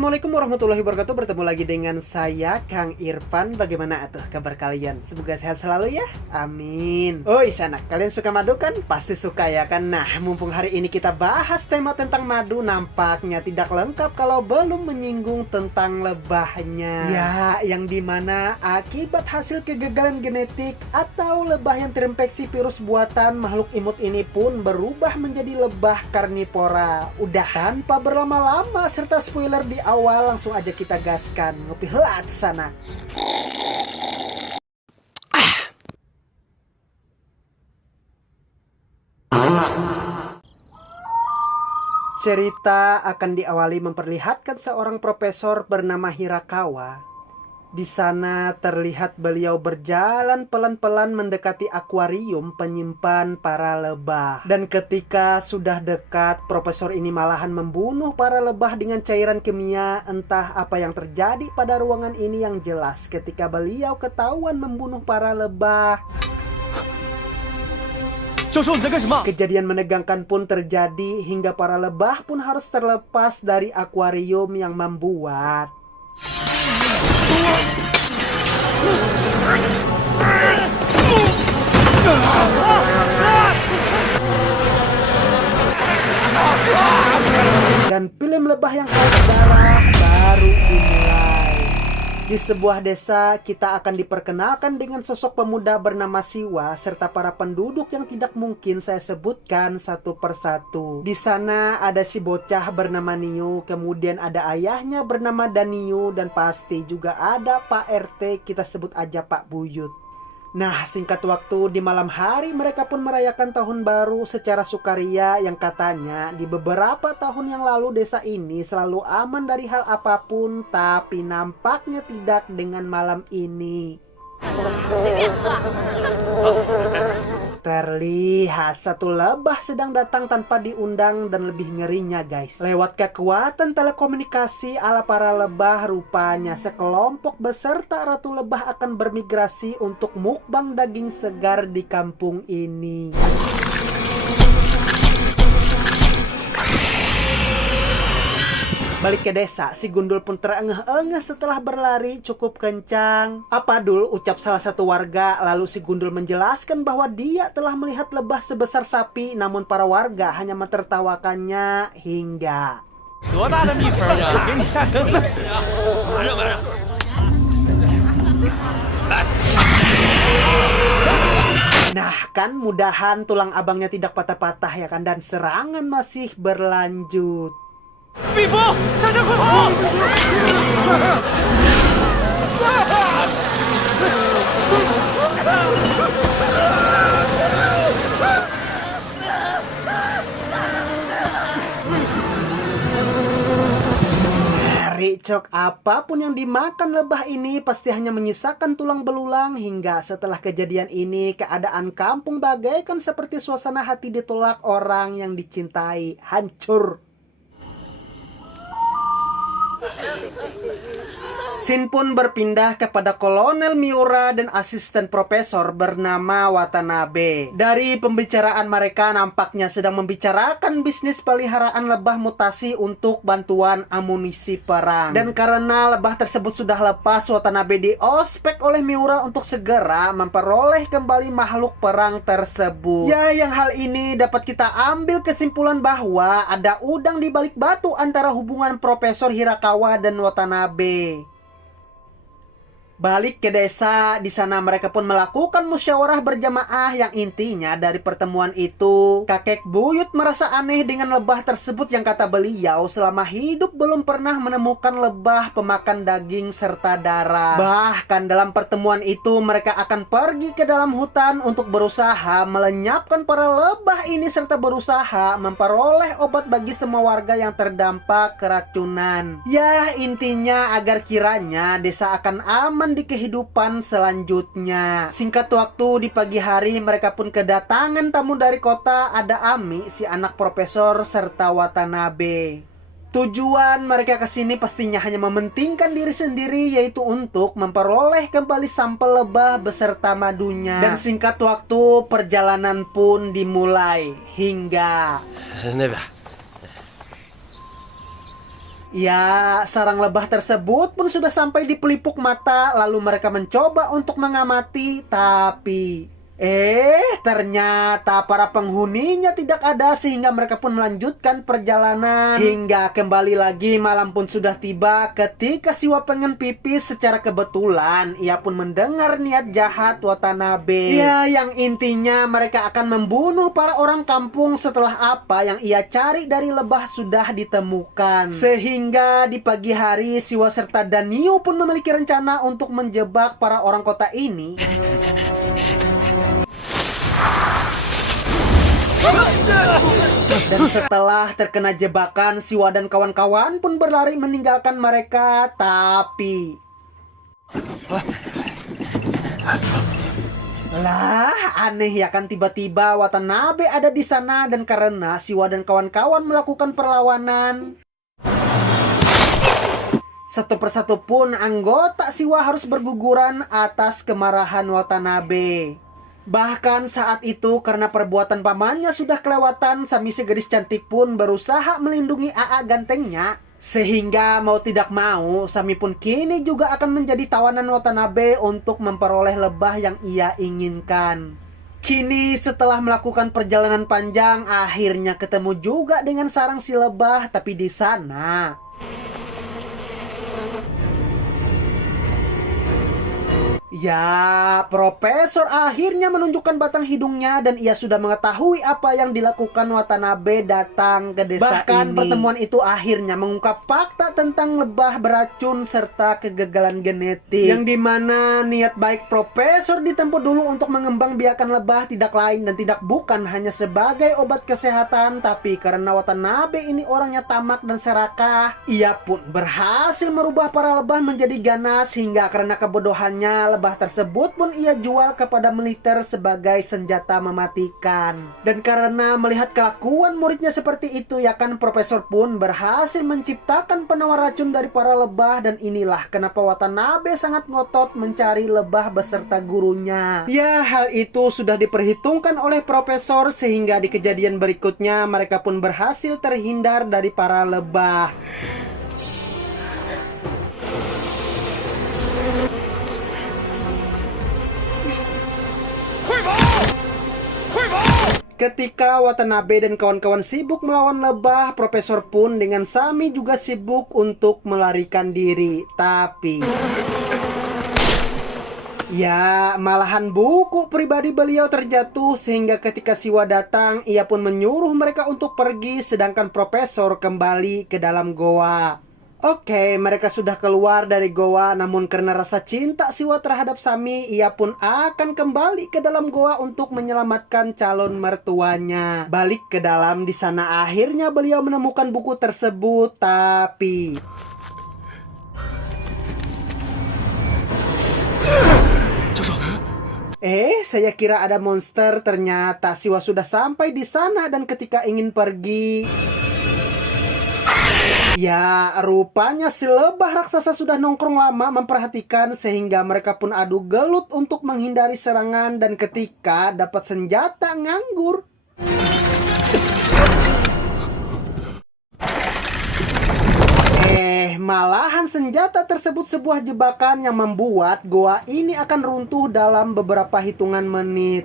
Assalamualaikum warahmatullahi wabarakatuh. Bertemu lagi dengan saya Kang Irfan. Bagaimana atuh kabar kalian? Semoga sehat selalu ya. Amin. Oi sanak, kalian suka madu kan? Pasti suka ya kan? Nah, mumpung hari ini kita bahas tema tentang madu, nampaknya tidak lengkap kalau belum menyinggung tentang lebahnya. Ya, yang dimana akibat hasil kegagalan genetik atau lebah yang terinfeksi virus buatan, makhluk imut ini pun berubah menjadi lebah karnivora. Udah tanpa berlama-lama serta spoiler di awal, langsung aja kita gaskan. Ngopi helat sana. Cerita akan diawali memperlihatkan seorang profesor bernama Hirakawa. Di sana terlihat beliau berjalan pelan-pelan mendekati akuarium penyimpan para lebah. Dan ketika sudah dekat, profesor ini malahan membunuh para lebah dengan cairan kimia. Entah apa yang terjadi pada ruangan ini yang jelas ketika beliau ketahuan membunuh para lebah. Kejadian menegangkan pun terjadi hingga para lebah pun harus terlepas dari akuarium yang membuat. Dan film lebah yang haus darah baru dimulai. Di sebuah desa, kita akan diperkenalkan dengan sosok pemuda bernama Siwa serta para penduduk yang tidak mungkin saya sebutkan satu persatu. Di sana ada si bocah bernama Niu, kemudian ada ayahnya bernama Daniu, dan pasti juga ada Pak RT, kita sebut aja Pak Buyut. Nah, singkat waktu di malam hari mereka pun merayakan tahun baru secara sukaria yang katanya di beberapa tahun yang lalu desa ini selalu aman dari hal apapun, tapi nampaknya tidak dengan malam ini. Terlihat satu lebah sedang datang tanpa diundang dan lebih ngerinya guys. Lewat kekuatan telekomunikasi ala para lebah, rupanya sekelompok beserta ratu lebah akan bermigrasi untuk mukbang daging segar di kampung ini. Balik ke desa, si Gundul pun terengah-engah setelah berlari cukup kencang. "Apa Dul?" ucap salah satu warga. Lalu si Gundul menjelaskan bahwa dia telah melihat lebah sebesar sapi, namun para warga hanya mentertawakannya hingga... Nah kan, mudahan tulang abangnya tidak patah-patah ya kan, dan serangan masih berlanjut. Vivo! Ricok, apapun yang dimakan lebah ini pasti hanya menyisakan tulang belulang. Hingga setelah kejadian ini, keadaan kampung bagaikan seperti suasana hati ditolak orang yang dicintai. Hancur. Scene pun berpindah kepada Kolonel Miura dan asisten profesor bernama Watanabe. Dari pembicaraan mereka nampaknya sedang membicarakan bisnis peliharaan lebah mutasi untuk bantuan amunisi perang. Dan karena lebah tersebut sudah lepas, Watanabe diospek oleh Miura untuk segera memperoleh kembali makhluk perang tersebut. Ya, yang hal ini dapat kita ambil kesimpulan bahwa ada udang di balik batu antara hubungan Profesor Hirakawa dan Watanabe. Balik ke desa, di sana mereka pun melakukan musyawarah berjamaah yang intinya dari pertemuan itu, kakek Buyut merasa aneh dengan lebah tersebut yang kata beliau selama hidup belum pernah menemukan lebah pemakan daging serta darah. Bahkan dalam pertemuan itu mereka akan pergi ke dalam hutan untuk berusaha melenyapkan para lebah ini serta berusaha memperoleh obat bagi semua warga yang terdampak keracunan. Ya, intinya agar kiranya desa akan aman di kehidupan selanjutnya. Singkat waktu, di pagi hari mereka pun kedatangan tamu dari kota. Ada Ami, si anak profesor, serta Watanabe. Tujuan mereka ke sini pastinya hanya mementingkan diri sendiri, yaitu untuk memperoleh kembali sampel lebah beserta madunya. Dan singkat waktu, perjalanan pun dimulai hingga... Ya, sarang lebah tersebut pun sudah sampai di pelipuk mata, lalu mereka mencoba untuk mengamati, tapi ternyata para penghuninya tidak ada sehingga mereka pun melanjutkan perjalanan. Hingga kembali lagi malam pun sudah tiba ketika Siwa pengen pipis secara kebetulan. Ia pun mendengar niat jahat Watanabe. Ya, yang intinya mereka akan membunuh para orang kampung setelah apa yang ia cari dari lebah sudah ditemukan. Sehingga di pagi hari Siwa serta Danio pun memiliki rencana untuk menjebak para orang kota ini. Dan setelah terkena jebakan, Siwa dan kawan-kawan pun berlari meninggalkan mereka. Tapi lah, aneh ya kan, tiba-tiba Watanabe ada di sana. Dan karena Siwa dan kawan-kawan melakukan perlawanan, satu persatu pun anggota Siwa harus berguguran atas kemarahan Watanabe. Bahkan saat itu karena perbuatan pamannya sudah kelewatan, Sami si gadis cantik pun berusaha melindungi AA gantengnya. Sehingga mau tidak mau, Sami pun kini juga akan menjadi tawanan Watanabe untuk memperoleh lebah yang ia inginkan. Kini setelah melakukan perjalanan panjang, akhirnya ketemu juga dengan sarang si lebah. Tapi di sana ya, Profesor akhirnya menunjukkan batang hidungnya dan ia sudah mengetahui apa yang dilakukan Watanabe datang ke desa ini. Bahkan pertemuan itu akhirnya mengungkap fakta tentang lebah beracun serta kegagalan genetik. Yang dimana niat baik Profesor ditempuh dulu untuk mengembangbiakan lebah tidak lain dan tidak bukan hanya sebagai obat kesehatan. Tapi karena Watanabe ini orangnya tamak dan serakah, ia pun berhasil merubah para lebah menjadi ganas. Hingga karena kebodohannya, lebah tersebut pun ia jual kepada militer sebagai senjata mematikan. Dan karena melihat kelakuan muridnya seperti itu, ya kan, Profesor pun berhasil menciptakan penawar racun dari para lebah. Dan inilah kenapa Watanabe sangat ngotot mencari lebah beserta gurunya. Ya, hal itu sudah diperhitungkan oleh Profesor sehingga di kejadian berikutnya mereka pun berhasil terhindar dari para lebah. Ketika Watanabe dan kawan-kawan sibuk melawan lebah, Profesor pun dengan Sami juga sibuk untuk melarikan diri. Tapi ya, malahan buku pribadi beliau terjatuh sehingga ketika Siwa datang, ia pun menyuruh mereka untuk pergi sedangkan Profesor kembali ke dalam goa. Oke, mereka sudah keluar dari goa, namun karena rasa cinta Siwa terhadap Sami, ia pun akan kembali ke dalam goa untuk menyelamatkan calon mertuanya. Balik ke dalam, di sana akhirnya beliau menemukan buku tersebut, tapi saya kira ada monster. Ternyata Siwa sudah sampai di sana dan ketika ingin pergi, ya, rupanya si lebah raksasa sudah nongkrong lama memperhatikan sehingga mereka pun adu gelut untuk menghindari serangan. Dan ketika dapat senjata nganggur, malahan senjata tersebut sebuah jebakan yang membuat goa ini akan runtuh dalam beberapa hitungan menit.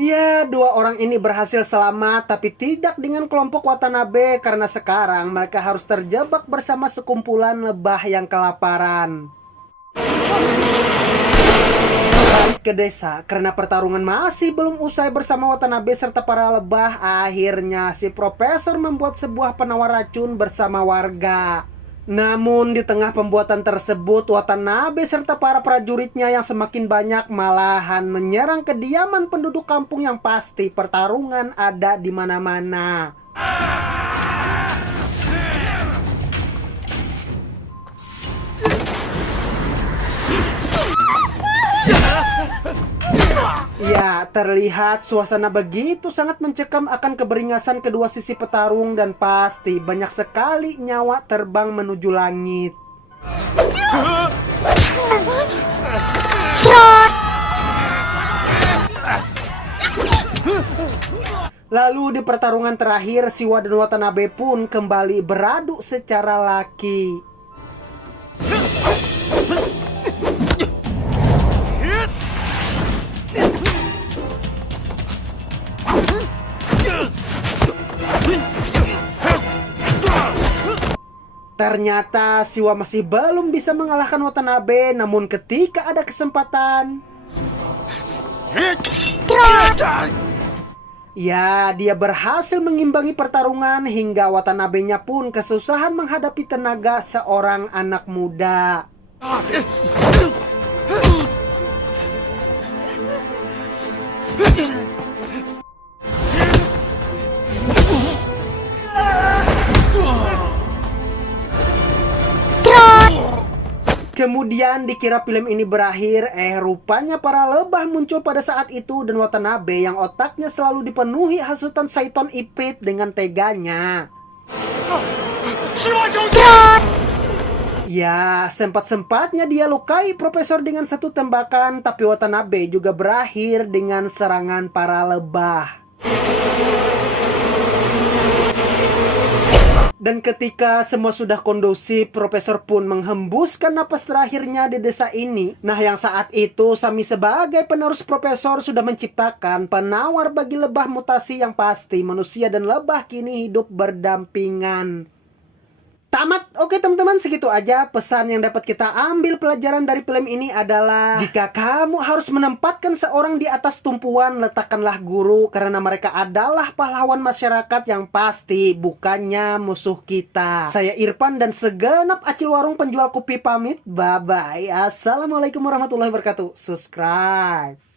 Ya, dua orang ini berhasil selamat, tapi tidak dengan kelompok Watanabe karena sekarang mereka harus terjebak bersama sekumpulan lebah yang kelaparan. Balik ke desa, karena pertarungan masih belum usai bersama Watanabe serta para lebah, akhirnya si Profesor membuat sebuah penawar racun bersama warga. Namun di tengah pembuatan tersebut, Watanabe serta para prajuritnya yang semakin banyak malahan menyerang kediaman penduduk kampung yang pasti pertarungan ada di mana-mana. Ya, terlihat suasana begitu sangat mencekam akan keberingasan kedua sisi petarung dan pasti banyak sekali nyawa terbang menuju langit. Lalu di pertarungan terakhir, Siwa dan Watanabe pun kembali beradu secara laki. Ternyata Siwa masih belum bisa mengalahkan Watanabe, namun ketika ada kesempatan, ya, dia berhasil mengimbangi pertarungan hingga Watanabe-nya pun kesusahan menghadapi tenaga seorang anak muda. Kemudian dikira film ini berakhir, rupanya para lebah muncul pada saat itu dan Watanabe yang otaknya selalu dipenuhi hasutan Saiton Ipit dengan teganya. Ya, sempat-sempatnya dia lukai Profesor dengan satu tembakan, tapi Watanabe juga berakhir dengan serangan para lebah. Dan ketika semua sudah kondusif, Profesor pun menghembuskan napas terakhirnya di desa ini. Nah, yang saat itu Sami sebagai penerus Profesor sudah menciptakan penawar bagi lebah mutasi yang pasti manusia dan lebah kini hidup berdampingan. Tamat. Oke teman-teman, segitu aja pesan yang dapat kita ambil pelajaran dari film ini adalah jika kamu harus menempatkan seorang di atas tumpuan, letakkanlah guru, karena mereka adalah pahlawan masyarakat yang pasti bukannya musuh kita. Saya Irfan dan segenap acil warung penjual kopi pamit. Bye bye. Assalamualaikum warahmatullahi wabarakatuh. Subscribe.